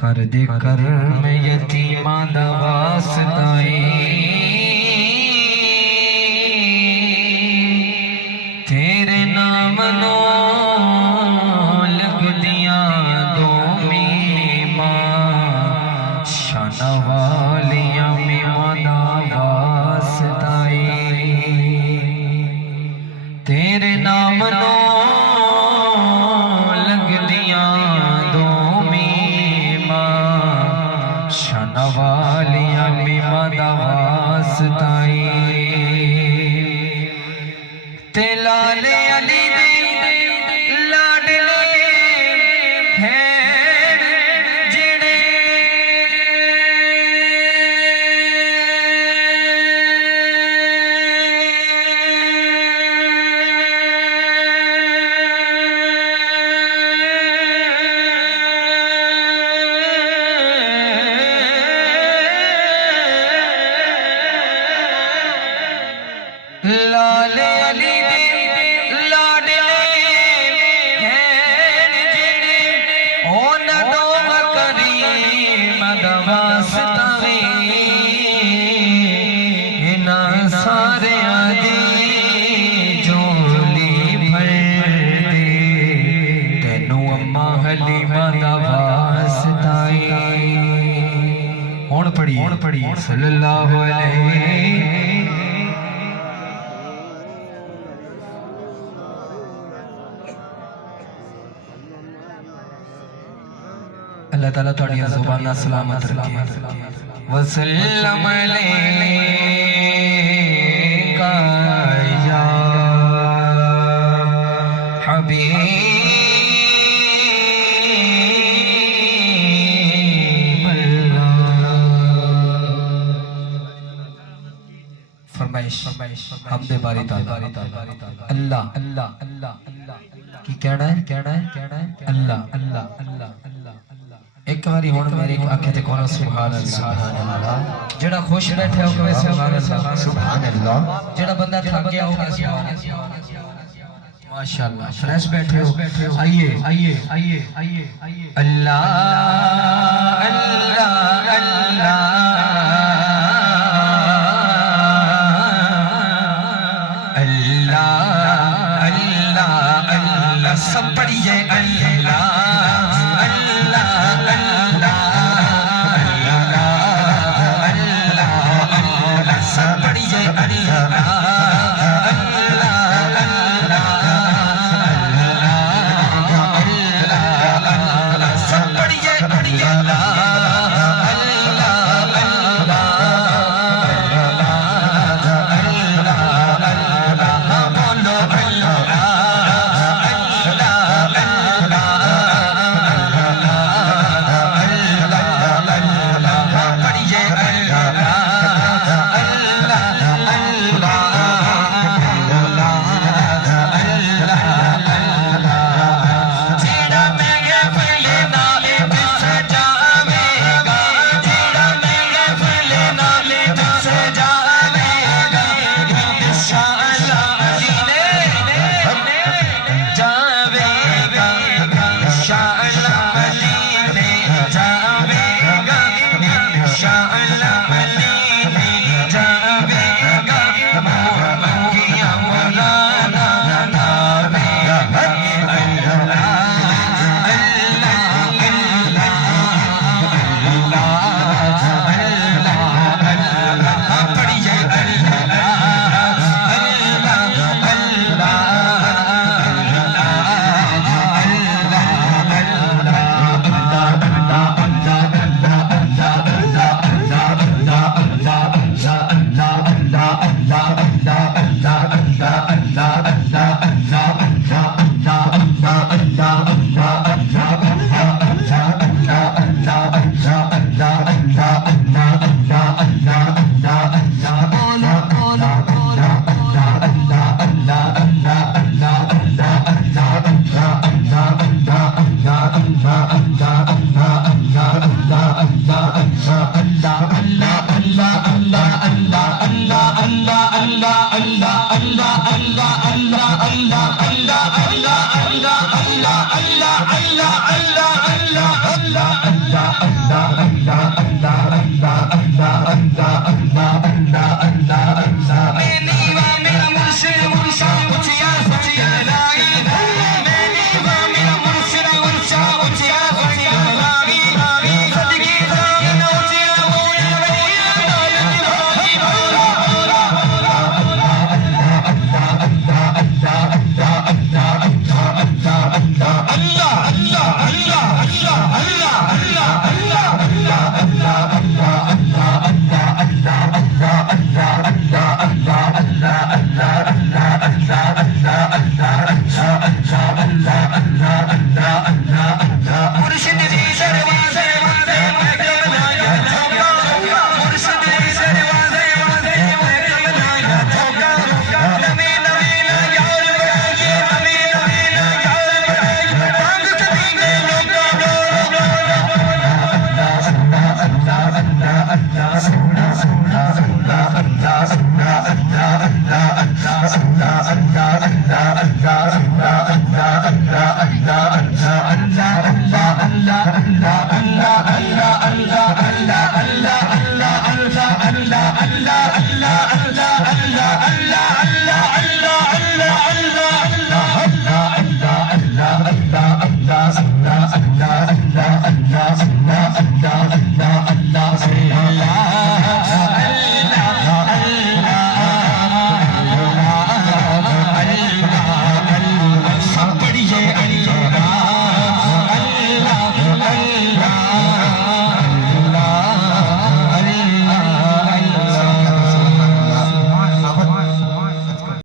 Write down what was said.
कर दे करम यतीमा दा वास्ताए तेरे नाम नो लगदियां दो मीमा शाना वालियां मीमा दा वास्ताए तेरे नाम नो वालिया मीमा दा वास्ताए ते लाले अली दे लाडले हैं जेड़े लाले अली दे लाडले हैं जेड़े ओ न दो करीम दा वास्ता इना सारे दी झोली भर दे तेनू अम्मा हलीमा दा वास्ता हुण पढ़ी सल्लल्लाहु अलैहि अल्लाह ताला तुहाडी ज़ुबान सलामत रखे वसल्लम अलैका या हबीब अल्लाह फरमाइश हमदे बारी ताला अल्लाह अल्लाह अल्लाह की कहना है अल्लाह अल्लाह अल्लाह एक बारी हुण मेरे आंखें ते कौन सुभान अल्लाह जेड़ा खुश बैठे हो कहे सुभान अल्लाह जेड़ा बंदा थक गया हो कहे सुभान अल्लाह माशाअल्लाह फ्रेश बैठे हो आइए आइए आइए आइए अल्लाह अल्लाह अल्लाह अल्लाह अल्लाह अल्लाह सब पढ़िए अल्लाह अल्लाह अल्लाह अल्लाह